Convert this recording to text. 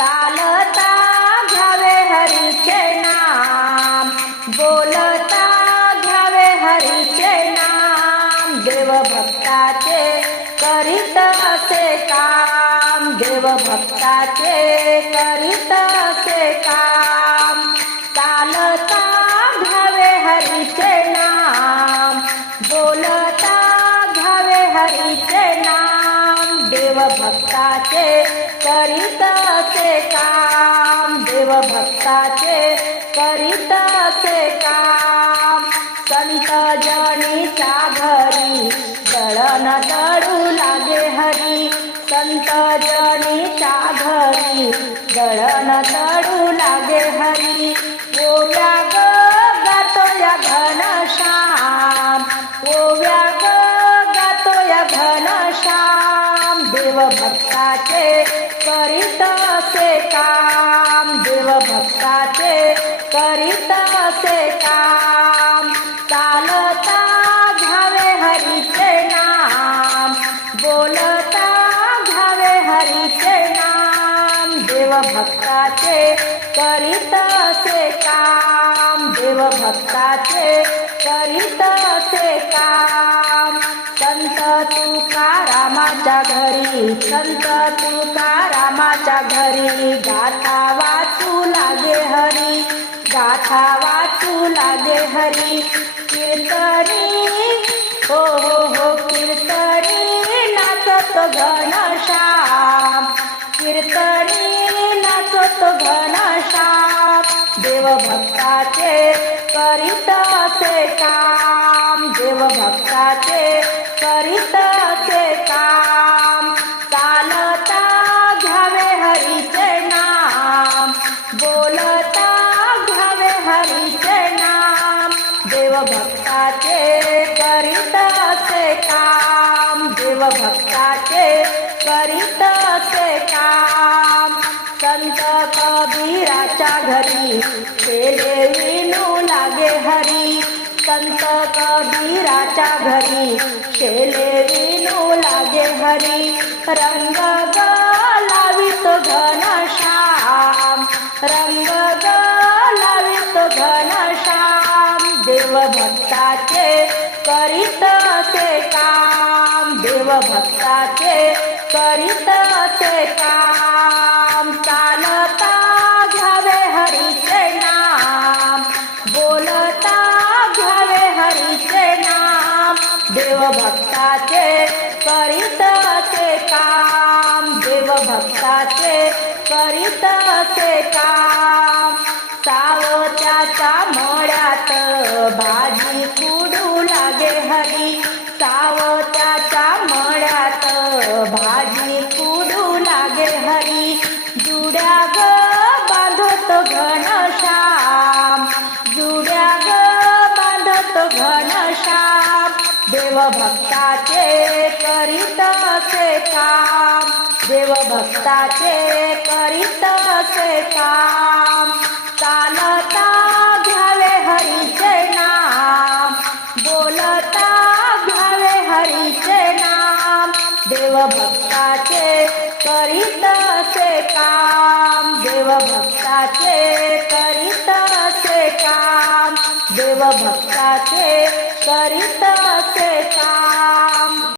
चालता घ्यावे हरीचे नाम बोलता घ्यावे हरीचे नाम. देवभक्ताचे करीत असे काम देवभक्ताचे करीत असे काम. चालता घ्यावे हरीचे नाम बोलता घ्यावे हरीचे नाम. देवभक्ताचे करीत काम काम देवभक्ताचे करीत असे काम. संत जनीच्या घरी दळण दळू लागे हरी. संत जनीच्या घरी दळण दळू लागे हरी. ओव्या ग गातो या घनश्याम ओव्या ग गातो या घनश्याम देवभक्ताचे करीत असे काम देवभक्ताचे करीत असे काम. चालता घ्यावे हरीचे नाम बोलता घ्यावे हरीचे नाम. देवभक्ताचे करीत असे काम देवभक्ताचे करीत असे काम. संत तुकारामाच्या घरी संत तुकारामाच्या घरी गाथा वाचू लागे हरी गाथा वाचू लागे हरी. कीर्तनी हो हो हो कीर्तनी नाचत घनश्याम. कीर्तनी नाचत घनश्याम. देवभक्ताचे करीत असे काम देवभक्ताचे करीत भक्ताचे करीत असे काम. देवभक्ताचे करीत असे काम. संत कबीराच्या घरी केले विनू लागे हरी. संत कबीराच्या घरी शेले विनू लागे हरी. रंग देवभक्ताचे करीत असे काम. देवभक्ताचे करीत असे काम. चालता घ्यावे हरीचे नाम. बोलता घ्यावे हरीचे नाम. देवभक्ताचे करीत असे काम. देवभक्ताचे करीत असे काम. भाजी कुडू लागे हरी. जुड्या ग बांधत घनश्याम जुड्या ग बांधत घनश्याम देवभक्ताचे करीत असे काम. देवभक्ताचे करीत असे काम. देव भक्ताचे करीत असे काम. देव देवभक्ताचे करीत असे काम. देव देवभक्ताचे करीत असे काम.